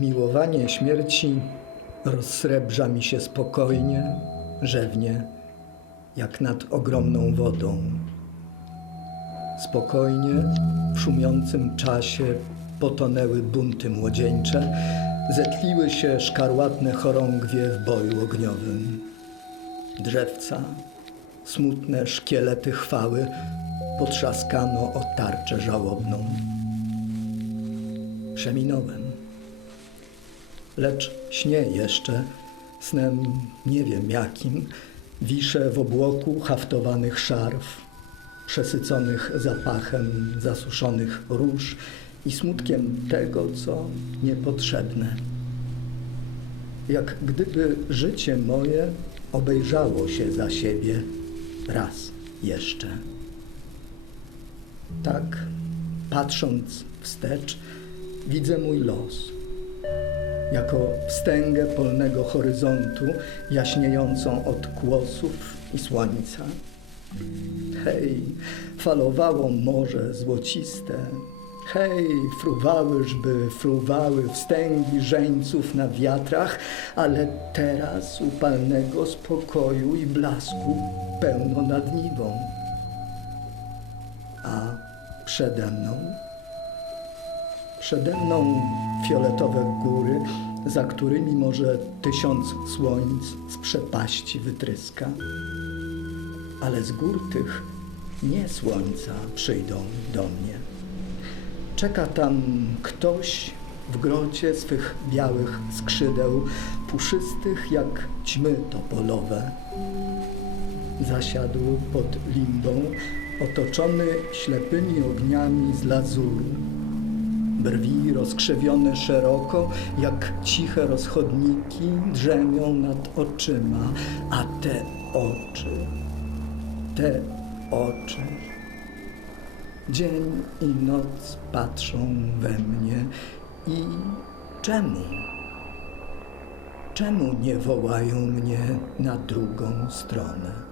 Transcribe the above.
Miłowanie śmierci rozsrebrza mi się spokojnie, rzewnie, jak nad ogromną wodą. Spokojnie, w szumiącym czasie potonęły bunty młodzieńcze, zetliły się szkarłatne chorągwie w boju ogniowym. Drzewca, smutne szkielety chwały potrzaskano o tarczę żałobną. Przeminąłem. Lecz śnie jeszcze, snem nie wiem jakim, wiszę w obłoku haftowanych szarf, przesyconych zapachem zasuszonych róż i smutkiem tego, co niepotrzebne. Jak gdyby życie moje obejrzało się za siebie raz jeszcze. Tak, patrząc wstecz, widzę mój los. Jako wstęgę polnego horyzontu, jaśniejącą od kłosów i słońca. Hej, falowało morze złociste. Hej, fruwałyżby fruwały wstęgi żeńców na wiatrach, ale teraz upalnego spokoju i blasku pełno nad Niwą. A przede mną Przede mną fioletowe góry, za którymi może tysiąc słońc z przepaści wytryska. Ale z gór tych nie słońca przyjdą do mnie. Czeka tam ktoś w grocie swych białych skrzydeł, puszystych jak ćmy topolowe. Zasiadł pod limbą, otoczony ślepymi ogniami z lazuru Brwi rozkrzewione szeroko, jak ciche rozchodniki, drzemią nad oczyma, a te oczy, te oczy, dzień i noc patrzą we mnie i czemu? Czemu nie wołają mnie na drugą stronę?